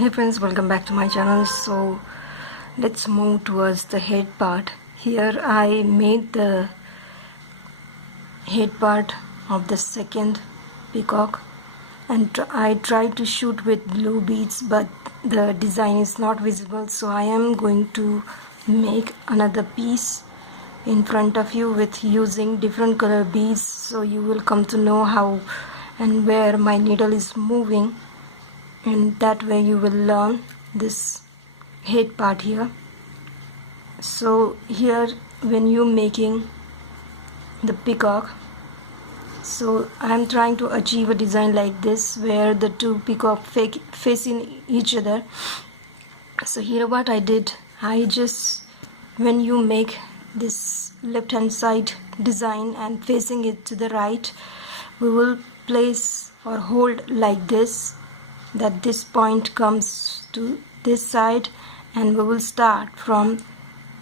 Hey friends, welcome back to my channel. So let's move towards the head part. Here I made the head part of the second peacock, and I tried to shoot with blue beads, but the design is not visible, so I am going to make another piece in front of you with using different color beads, so you will come to know how and where my needle is moving, and that way you will learn this head part here. So here when you making the peacock, so I am trying to achieve a design like this where the two peacock facing each other. So here what I did, I just, when you make this left hand side design and facing it to the right, we will place or hold like this, that this point comes to this side, and we will start from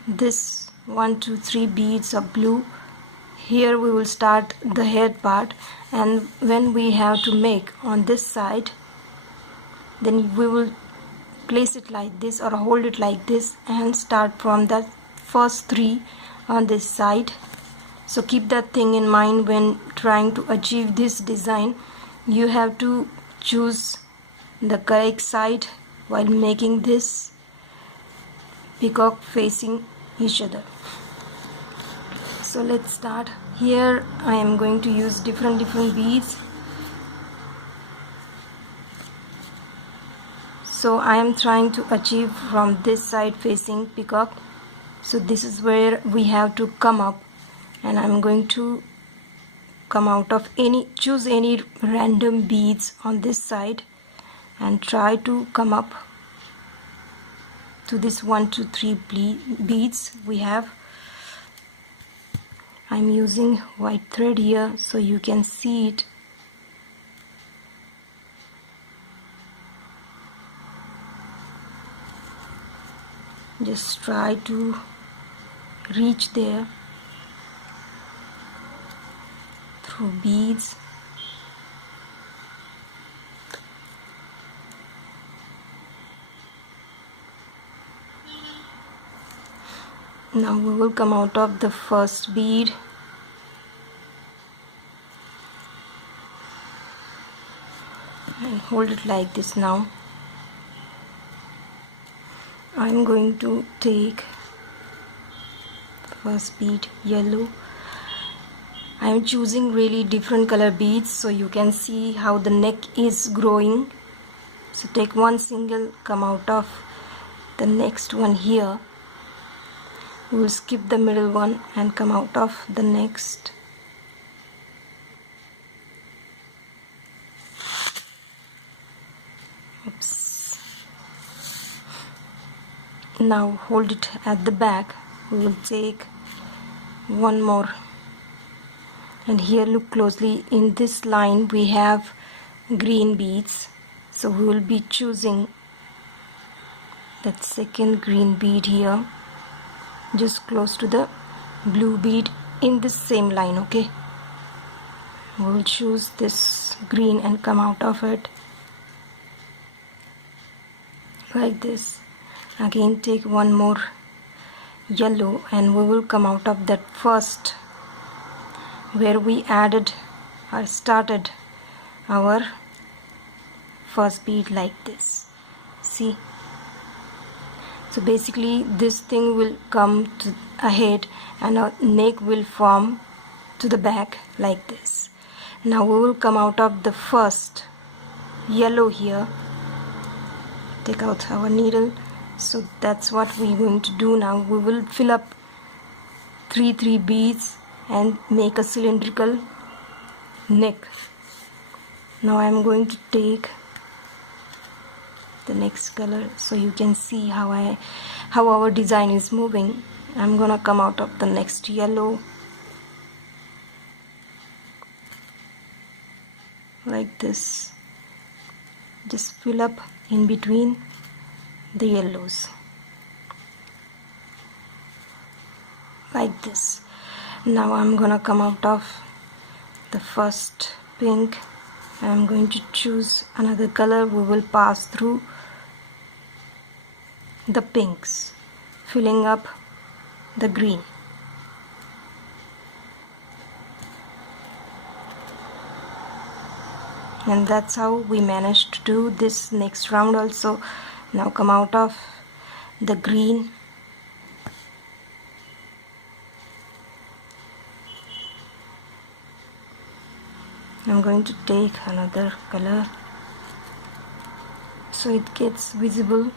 this 1 2 3 beads of blue. Here we will start the head part, and when we have to make on this side, then we will place it like this or hold it like this and start from the first 3 on this side. So keep that thing in mind when trying to achieve this design. You have to choose the correct side while making this peacock facing each other. So let's start. Here I am going to use different beads. So I am trying to achieve from this side facing peacock. So this is where we have to come up, and I'm going to come out of choose any random beads on this side and try to come up to this 1 2 3 beads we have. I'm using white thread here so you can see it. Just try to reach there through beads. Now we will come out of the first bead and hold it like this. Now I'm going to take first bead yellow. I am choosing really different color beads so you can see how the neck is growing. So take one single, come out of the next one here. We will skip the middle one and come out of the next. Oops. Now hold it at the back. We will take one more, and here look closely. In this line we have green beads, so we will be choosing that second green bead here, just close to the blue bead in this same line. Okay, we will choose this green and come out of it like this. Again take one more yellow, and we will come out of that first where we added or started our first bead like this. See, so basically this thing will come to ahead and a neck will form to the back like this. Now we will come out of the first yellow here, take out our needle. So that's what we're going to do now. We will fill up 3 beads and make a cylindrical neck. Now I'm going to take the next color so you can see how our design is moving. I'm gonna come out of the next yellow like this. Just fill up in between the yellows like this. Now I'm gonna come out of the first pink. I'm going to choose another color. We will pass through the pinks, filling up the green. And that's how we managed to do this next round also. Now come out of the green, I'm going to take another color so it gets visible.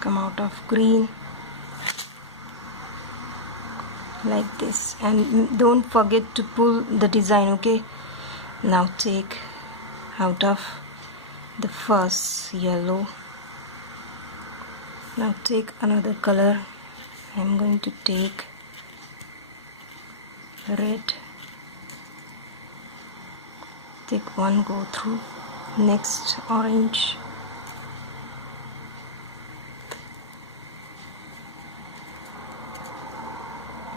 Come out of green like this, and don't forget to pull the design, okay? Now take out of the first yellow. Now take another color. I'm going to take red. Take one, go through. Next orange.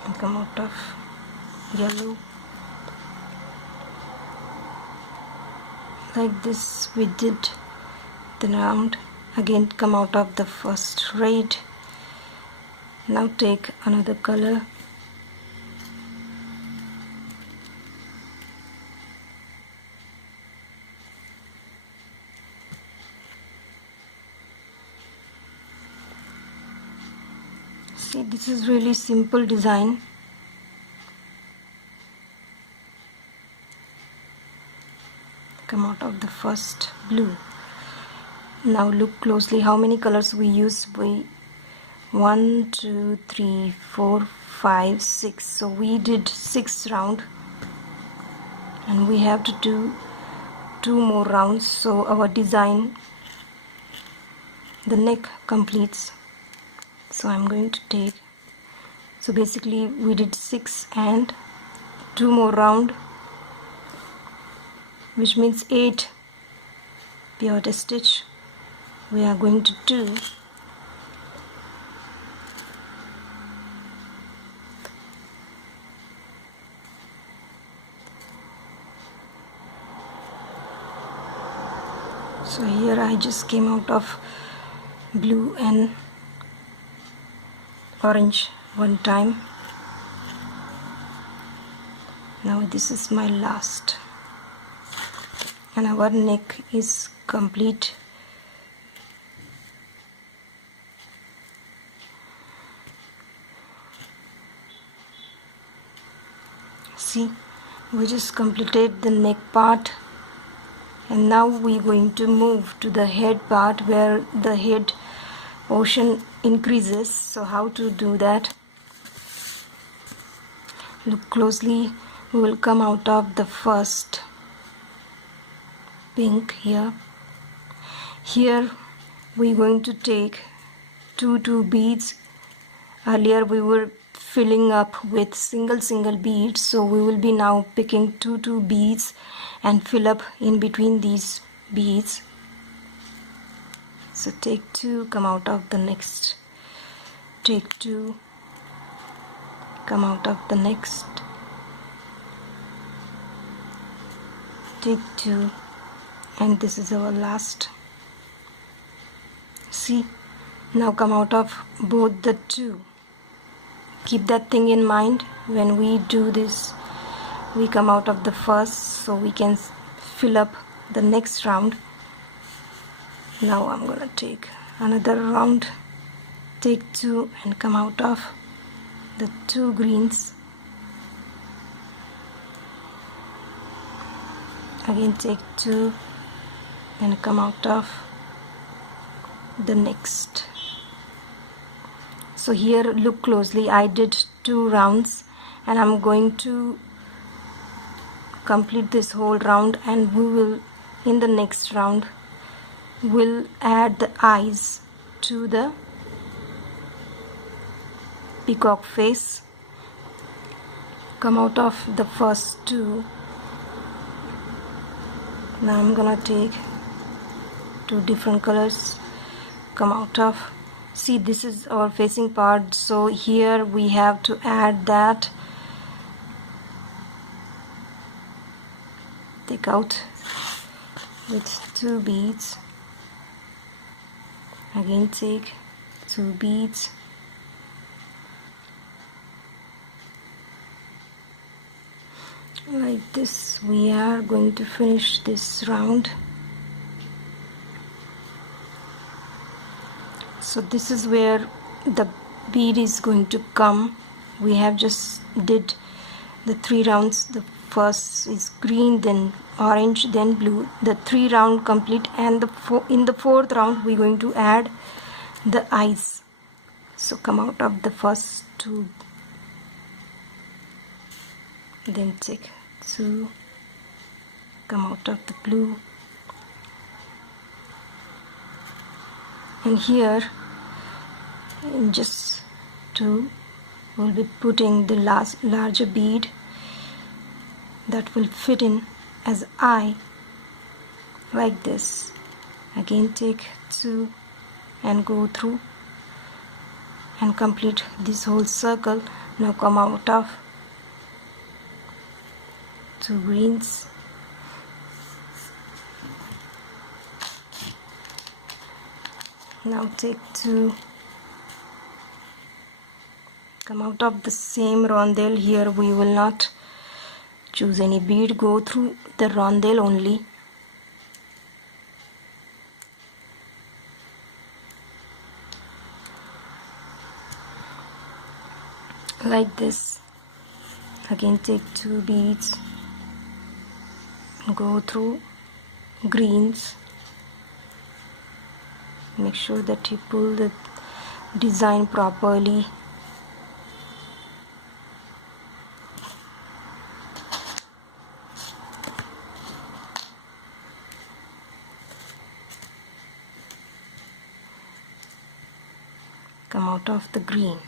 And come out of yellow. Like this we did the round. Again come out of the first red. Now take another color. See, this is really simple design. Come out of the first blue. Now look closely how many colors we used. 1 2 3 4 5 6, so we did 6 rounds and we have to do 2 more rounds, so our design, the neck completes. So I'm going to take, so basically we did 6 and 2 more round, which means 8 pivot stitch we are going to do. So here I just came out of blue and orange one time. Now this is my last, and our neck is complete. See, we just completed the neck part, and now we're going to move to the head part where the head portion increases. So how to do that? Look closely. We will come out of the first pink here. Here we're going to take 2 beads. Earlier we were filling up with single beads, so we will be now picking 2 beads and fill up in between these beads. So take 2, come out of the next, take 2, come out of the next, take 2, and this is our last. See, now come out of both the 2. Keep that thing in mind when we do this. We come out of the first so we can fill up the next round. Now I'm gonna take another round, take 2 and come out of the 2 greens. Again take 2 and come out of the next. So here look closely, I did 2 rounds and I'm going to complete this whole round, and we will in the next round will add the eyes to the peacock face. Come out of the first 2. Now I'm gonna take 2 different colors, come out of, see, this is our facing part, so here we have to add that take out with 2 beads. Again take 2 beads. Like this we are going to finish this round. So this is where the bead is going to come. We have just did the 3 rounds. The first is green, then orange, then blue. The 3 round complete, and in the 4th round we're going to add the eyes. So come out of the first 2, then take 2, come out of the blue, and here in just 2 we'll be putting the larger bead that will fit in as eye, like this. Again take 2 and go through and complete this whole circle. Now come out of 2 greens, now take 2, come out of the same rondelle. Here we will not choose any bead, go through the rondelle only. Like this. Again take 2 beads, go through greens. Make sure that you pull the design properly. Come out of the green.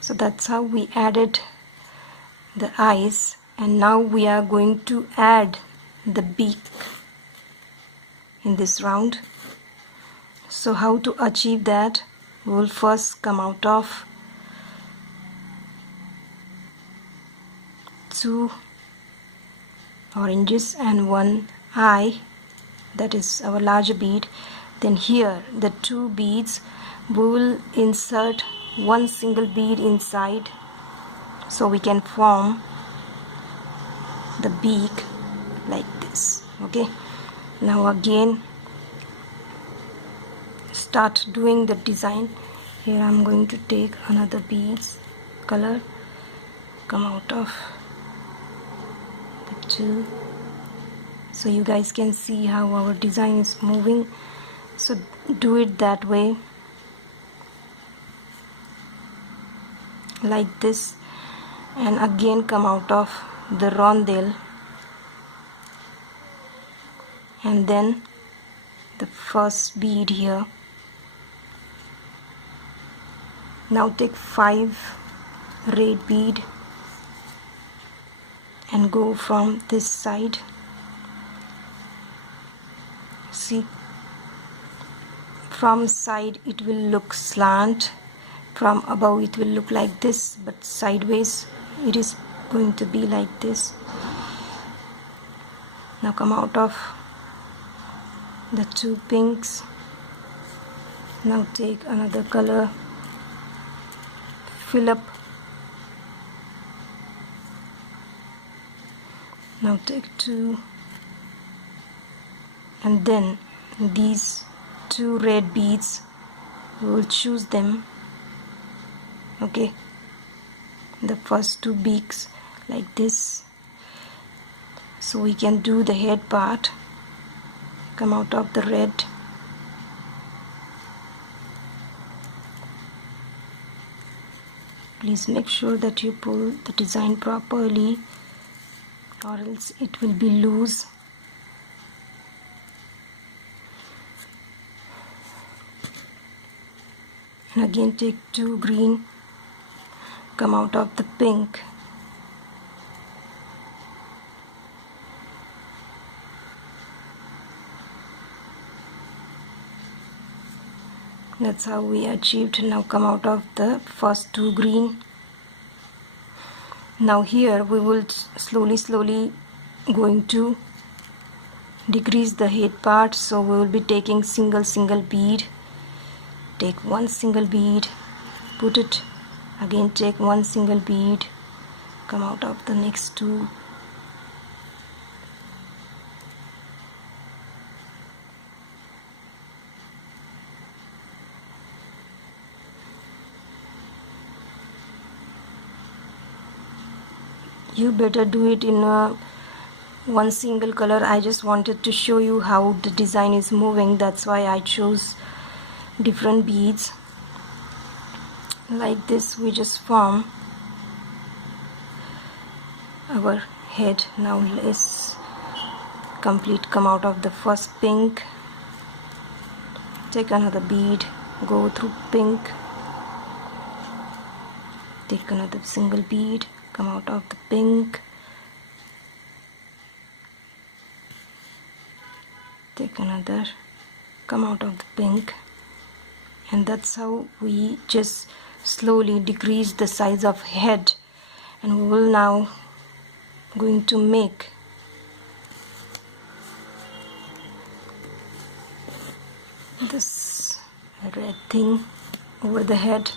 So that's how we added the eyes, and now we are going to add the beak in this round. So how to achieve that? We will first come out of 2 oranges and 1 eye, that is our larger bead. Then here the 2 beads, we will insert 1 single bead inside so we can form the beak like this. Okay, now again start doing the design. Here I'm going to take another beads color, come out of the 2, so you guys can see how our design is moving. So do it that way, like this, and again come out of the rondelle, and then the first bead here. Now take 5 red bead and go from this side. See, from side it will look slant, from above it will look like this, but sideways it is going to be like this. Now come out of the 2 pinks. Now take another color, fill up. Now take 2, and then these 2 red beads, we will choose them. Okay, the first 2 beaks like this, so we can do the head part. Come out of the red, please make sure that you pull the design properly or else it will be loose. And again take 2 green, come out of the pink, that's how we achieved. Now come out of the first 2 green, Now here we will slowly going to decrease the head part, so we will be taking single bead. Take one single bead, put it again, take one single bead, come out of the next two, you better do it in one single color. I just wanted to show you how the design is moving, that's why I chose different beads. Like this we just form our head. Now let's come out of the first pink, take another bead, go through pink, take another single bead, come out of the pink, take another, come out of the pink. And that's how we just slowly decrease the size of head. And we will now going to make this red thing over the head.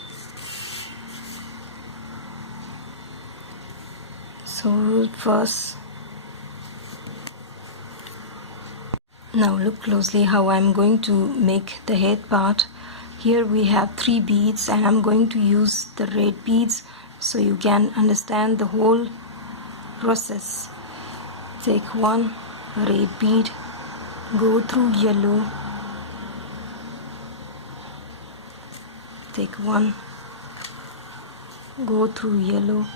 So we'll first, now look closely how I'm going to make the head part. Here we have 3 beads and I'm going to use the red beads so you can understand the whole process. Take one red bead, go through yellow, take one, go through yellow,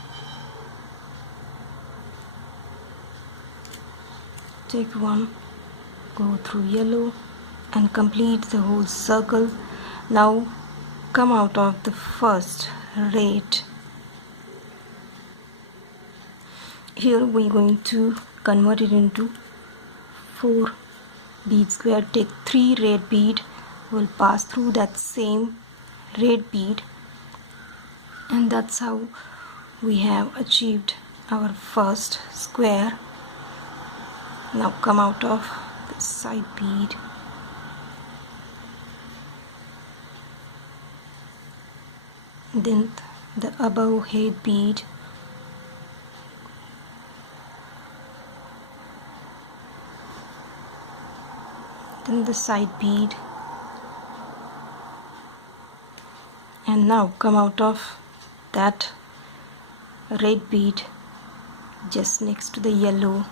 take one, go through yellow, and complete the whole circle. Now come out of the first red. Here we are going to convert it into 4 bead square. Take 3 red bead, will pass through that same red bead, and that's how we have achieved our first square. Now come out of the side bead, then the above head bead, then the side bead, and now come out of that red bead just next to the yellow,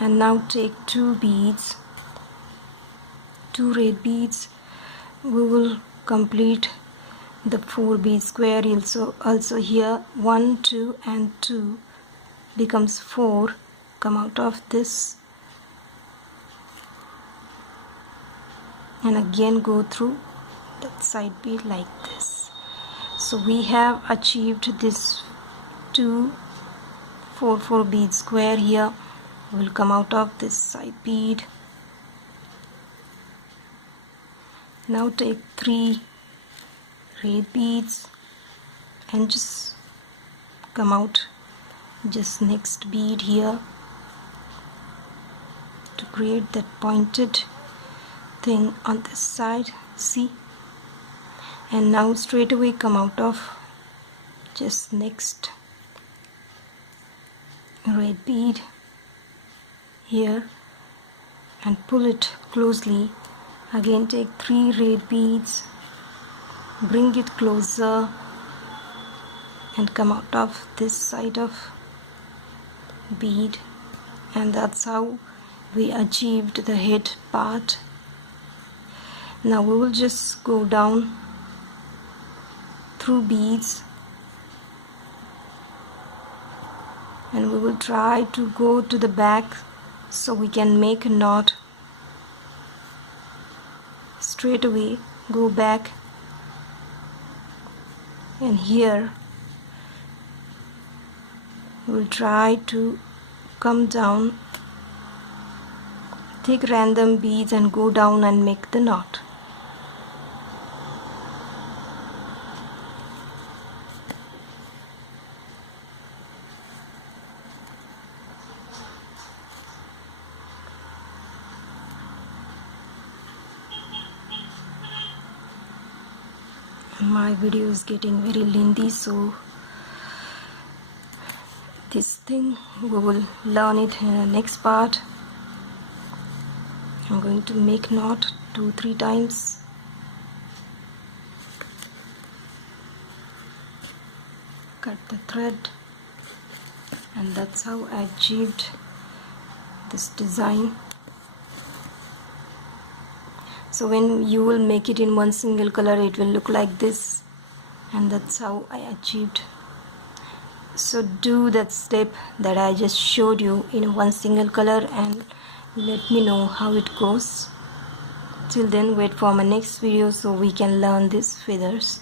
and now take 2 beads, 2 red beads. We will complete the 4 bead square. Also here 1, 2 and 2 becomes 4. Come out of this and again go through that side bead like this. So we have achieved this 2 4 bead square. Here will come out of this side bead. Now take 3 red beads and just come out just next bead here to create that pointed thing on this side, see, and now straight away come out of just next red bead here and pull it closely. Again take 3 red beads, bring it closer and come out of this side of bead, and that's how we achieved the head part. Now we will just go down through beads and we will try to go to the back so we can make a knot. Straight away go back, and here we'll try to come down, take random beads and go down and make the knot. my video is getting very lengthy, so this thing we will learn it in the next part. I'm going to make knot 2-3 times. Cut the thread, and that's how I achieved this design. So when you will make it in one single color, it will look like this, and that's how I achieved. So do that step that I just showed you in one single color and let me know how it goes. Till then, wait for my next video so we can learn this feathers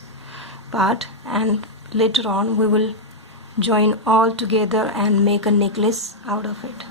part, and later on we will join all together and make a necklace out of it.